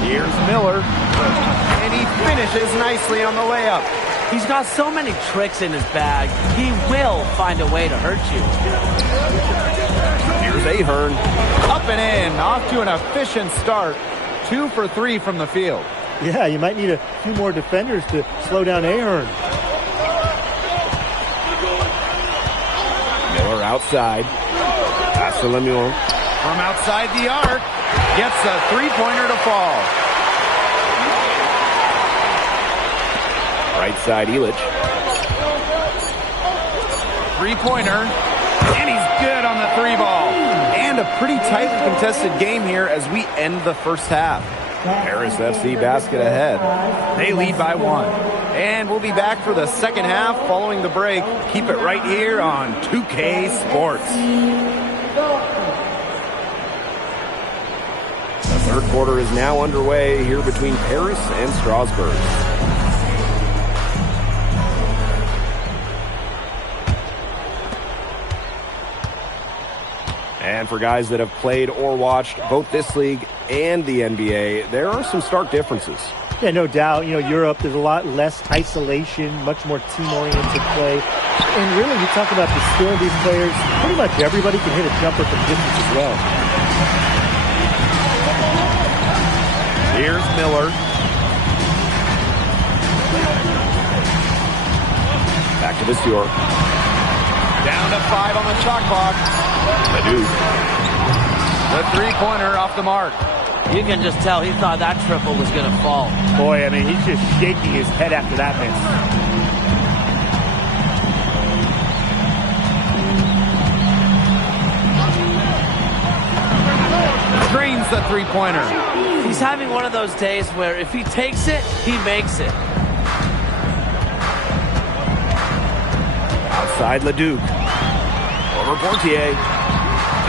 Here's Miller, and he finishes nicely on the layup. He's got so many tricks in his bag, he will find a way to hurt you. Here's Ahern. Up and in, off to an efficient start. 2 for 3 from the field. Yeah, you might need a few more defenders to slow down Ahern. Miller outside. Pass to Lemieux. From outside the arc, gets a 3-pointer to fall. Right side, Illich. 3-pointer, and he's good on the 3-ball. And a pretty tightly contested game here as we end the first half. Paris FC basket ahead. They lead by 1. And we'll be back for the second half following the break. Keep it right here on 2K Sports. The third quarter is now underway here between Paris and Strasbourg. And for guys that have played or watched both this league and the NBA, there are some stark differences. Yeah, no doubt. You know, Europe, there's a lot less isolation, much more team-oriented play. And really, you talk about the skill of these players, pretty much everybody can hit a jumper from distance as well. Here's Miller. Back to Vasseur. Down to 5 on the shot clock. Leduc. The 3-pointer off the mark. You can just tell he thought that triple was going to fall. Boy, I mean, he's just shaking his head after that miss. Drains the 3-pointer. He's having one of those days where if he takes it, he makes it. Outside Leduc. Over Portier.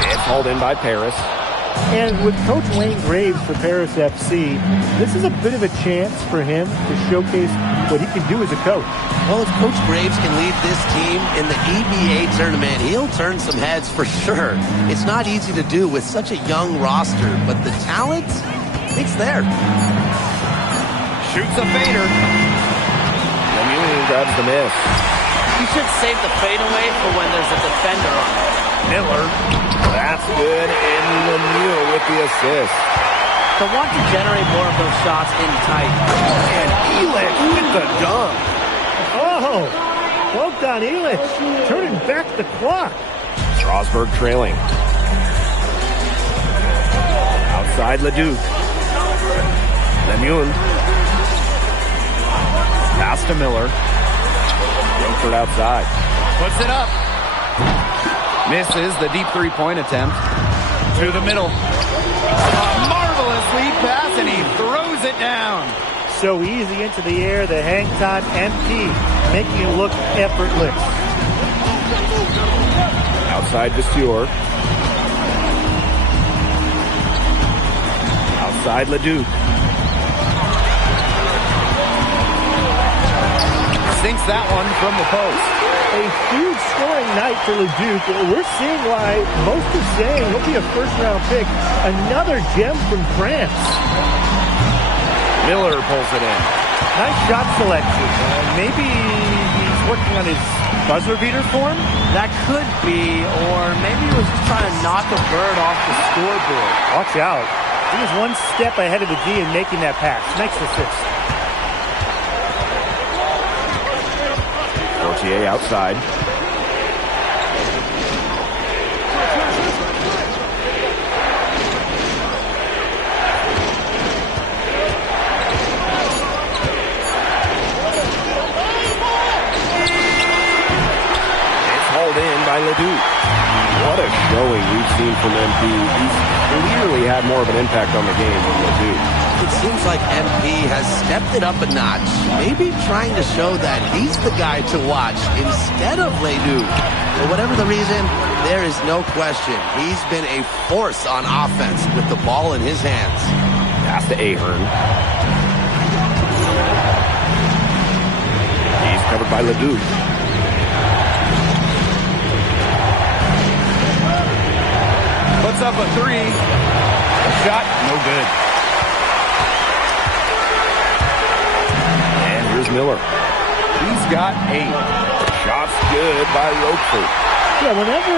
It's hauled in by Paris. And with Coach Wayne Graves for Paris FC, this is a bit of a chance for him to showcase what he can do as a coach. Well, if Coach Graves can lead this team in the EBA tournament, he'll turn some heads for sure. It's not easy to do with such a young roster, but the talent, it's there. Shoots a fader. Lemieux grabs the miss. You should save the fadeaway for when there's a defender on it. Miller, that's good, and Lemieux with the assist. They'll want to generate more of those shots in tight. And Elich with the dunk. Oh, well done, Elich. Turning back the clock. Strasburg trailing. Outside Leduc. Lemieux. Pass to Miller. Langford outside. Puts it up. Misses the deep three-point attempt. To the middle. A marvelous lead pass, and he throws it down. So easy into the air, the hang time empty, making it look effortless. Outside Vasseur. Outside Leduc. Sinks that one from the post. A huge scoring night for Leduc. We're seeing why most are saying he'll be a first-round pick. Another gem from France. Miller pulls it in. Nice shot selection. Maybe he's working on his buzzer beater form? That could be, or maybe he was just trying to knock a bird off the scoreboard. Watch out. He was one step ahead of the D in making that pass. Nice assist. Fortier outside. In by Leduc. What a showing we've seen from MP. He's clearly had more of an impact on the game than Leduc. It seems like MP has stepped it up a notch, maybe trying to show that he's the guy to watch instead of Leduc. For whatever the reason, there is no question. He's been a force on offense with the ball in his hands. Pass to Ahern. He's covered by Leduc. Puts up a three. Shot, no good. And here's Miller. He's got 8. Shots good by Roquefort. Yeah, whenever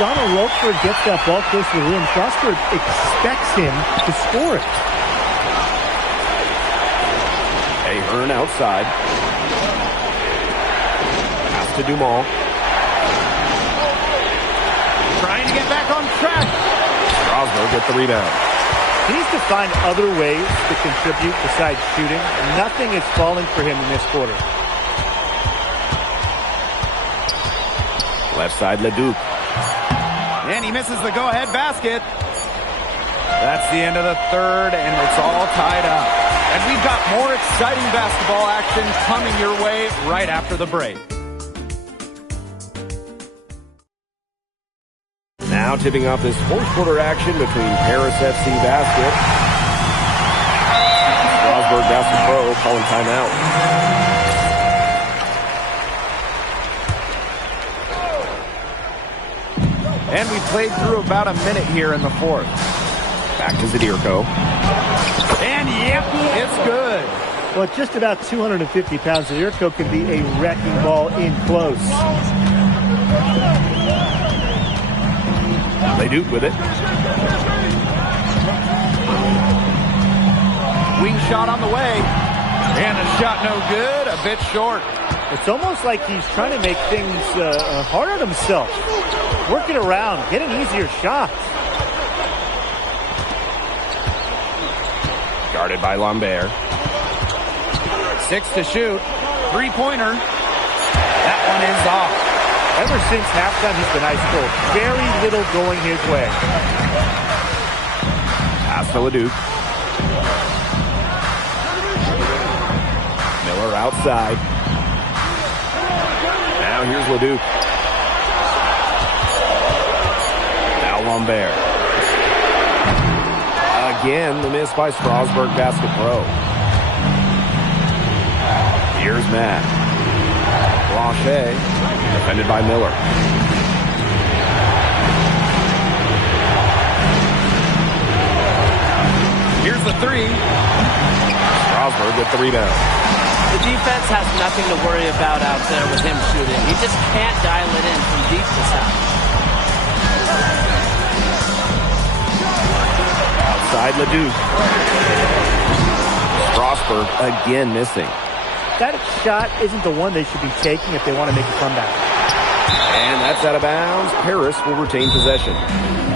Donald Roquefort gets that ball close to the rim, Strasburg expects him to score it. Ahern outside. Pass to Dumont. Trying to get back on track. Strasburg with the rebound. He needs to find other ways to contribute besides shooting. Nothing is falling for him in this quarter. Left side, Leduc. And he misses the go-ahead basket. That's the end of the third, and it's all tied up. And we've got more exciting basketball action coming your way right after the break. Now tipping off this fourth quarter action between Paris FC Basket. Strasburg Basket Pro calling timeout. And we played through about a minute here in the fourth. Back to Zadirko. And yep, it's good. Well, at just about 250 pounds, Zadirko can be a wrecking ball in close. Leduc with it. Wing shot on the way. And a shot no good, a bit short. It's almost like he's trying to make things hard on himself. Working around, getting easier shots. Guarded by Lambert. 6 to shoot. Three-pointer. That one is off. Ever since halftime, he's been ice cold. Very little going his way. Pass to Leduc. Miller outside. Now here's Leduc. Now Lambert. Again, the miss by Strasburg Basket Pro. Here's Matt. Blanchet, defended by Miller. Here's the three. Strasburg with the rebound. The defense has nothing to worry about out there with him shooting. He just can't dial it in from deep this out. Outside Leduc. Strasburg again missing. That shot isn't the one they should be taking if they want to make a comeback. And that's out of bounds. Paris will retain possession.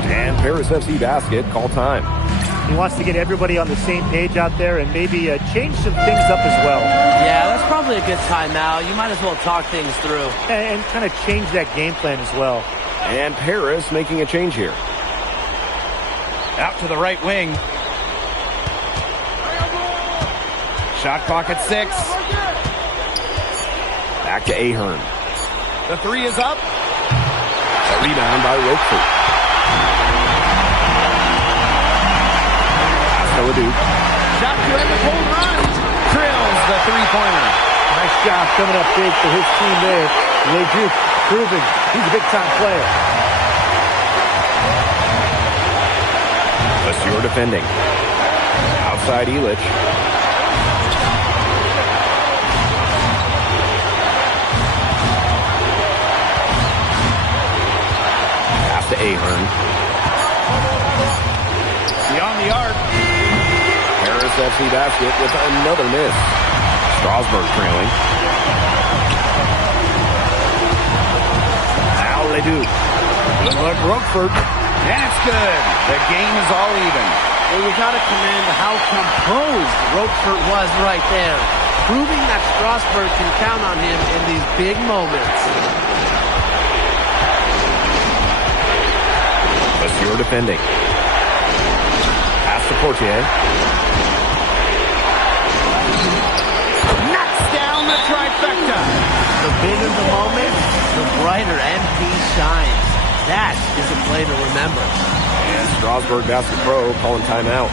And Paris FC basket, call time. He wants to get everybody on the same page out there and maybe change some things up as well. Yeah, that's probably a good timeout. You might as well talk things through. And kind of change that game plan as well. And Paris making a change here. Out to the right wing. Shot clock at 6. Back to Ahern. The 3 is up. A rebound by Roquefort. Leduc. Shot to end the cold run. Drills the three-pointer. Nice job coming up big for his team there. Leduc proving he's a big-time player. Lesueur defending. Outside Illich. Pass to Ahern. Beyond the arc. Paris FC basket with another miss. Strasburg trailing. Now Leduc. Good look, Roquefort. And it's good. The game is all even. Well, you got to commend how composed Roquefort was right there, proving that Strasburg can count on him in these big moments. Lesueur defending. Pass to Portier. The trifecta. The bigger the moment, the brighter MP shines. That is a play to remember. And Strasburg Basket Pro calling timeout.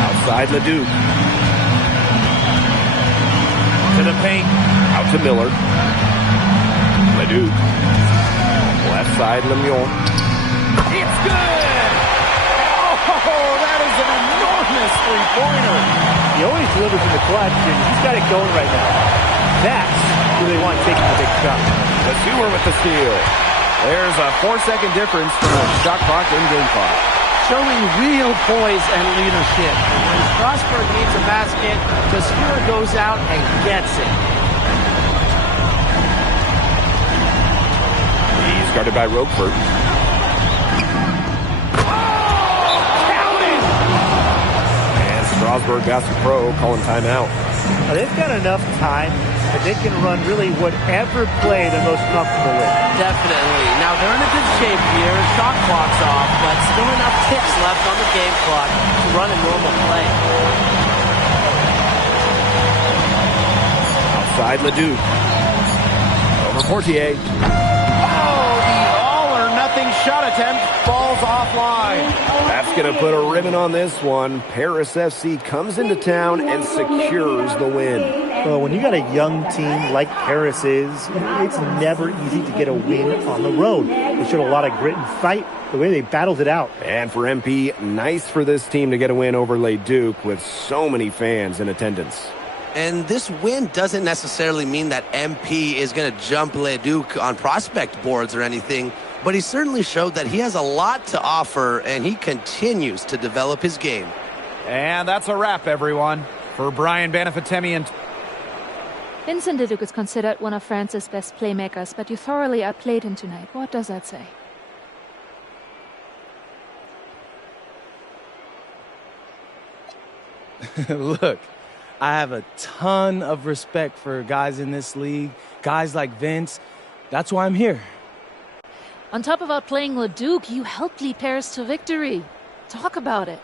Outside Leduc. To the paint. Out to Miller. Leduc. Left side, Lemieux. It's good! Oh, that is an enormous three-pointer. He always delivers in the clutch, and he's got it going right now. That's who they want taking the big shot. Lesueur with the steal. There's a 4-second difference from the shot clock and game clock. Showing real poise and leadership. And when Strasburg needs a basket, Lesueur goes out and gets it. Guarded by Roquefort. And Strasburg Basket Pro calling timeout. Now, they've got enough time that they can run really whatever play they're most comfortable with. Definitely. Now, they're in a good shape here. Shot clock's off, but still enough ticks left on the game clock to run a normal play. Outside Leduc. Over Portier. Shot attempt falls offline. That's going to put a ribbon on this one. Paris FC comes into town and secures the win. Well, when you got a young team like Paris is, it's never easy to get a win on the road. They showed a lot of grit and fight the way they battled it out. And for MP, nice for this team to get a win over Leduc with so many fans in attendance. And this win doesn't necessarily mean that MP is going to jump Leduc on prospect boards or anything, but he certainly showed that he has a lot to offer, and he continues to develop his game. And that's a wrap, everyone. For Brian Banafitemi and... Vincent Leduc is considered one of France's best playmakers, but you thoroughly outplayed him tonight. What does that say? Look, I have a ton of respect for guys in this league, guys like Vince. That's why I'm here. On top of outplaying Leduc, you helped lead Paris to victory. Talk about it.